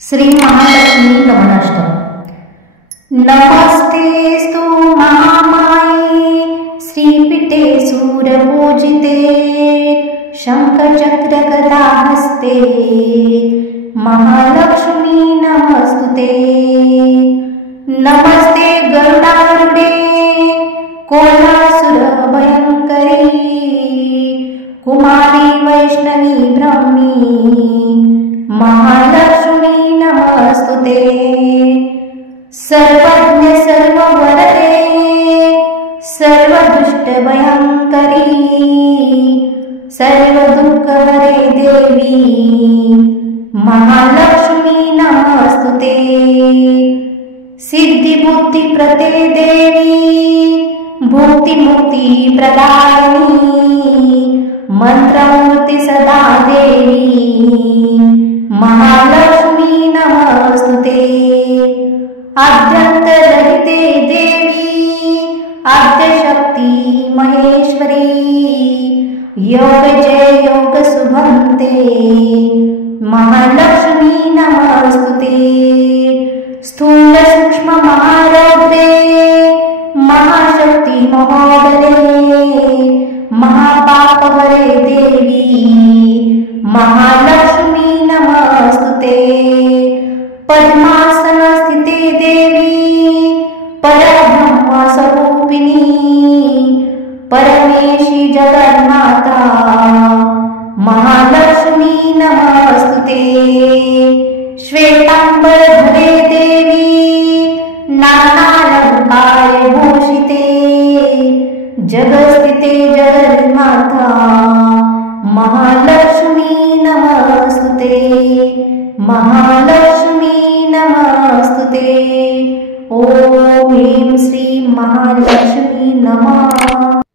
श्री महालक्ष्मी नमनाष्टक। नमस्तेस्तु महामाये श्रीपीठे सूरपूजिते शंखचक्र गदाहस्ते महालक्ष्मी नमस्तुते। नमस्ते गरुडारूढे कोलासुर भयंकरी कुमारी वैष्णवी ब्रह्मी महालक्ष्मी नमस्तुते। सर्वज्ञ सर्ववरदे सर्वदुष्ट भयंकरी सर्वदुःखहरे देवी महालक्ष्मी नमस्तुते। सिद्धि बुद्धि प्रदे देवी भुक्ति मुक्ति प्रदायिनी मंत्रमूर्ति सदा देवी महालक्ष्मी नमस्तुते। आद्यंतरहिते देवी आद्यशक्ति महेश्वरी योग जय योग शुभंते महालक्ष्मी नमस्तुते। स्थूल सूक्ष्म महारौद्रे महाशक्ति महोदरे महापापहरे देवी महालक्ष्मी नमस्तुते। पद्मासन स्थिते देवी परब्रह्म स्वरूपिणी परमेशी जगन्माता महालक्ष्मी नमस्तुते। श्वेतांबरधरे देवी नानालंकार भूषिते जगस्थिते जगन्माता महालक्ष्मी नमस्तुते महालक्ष्मी नमस्तुते। ओम ह्रीं श्री महालक्ष्मी नमः।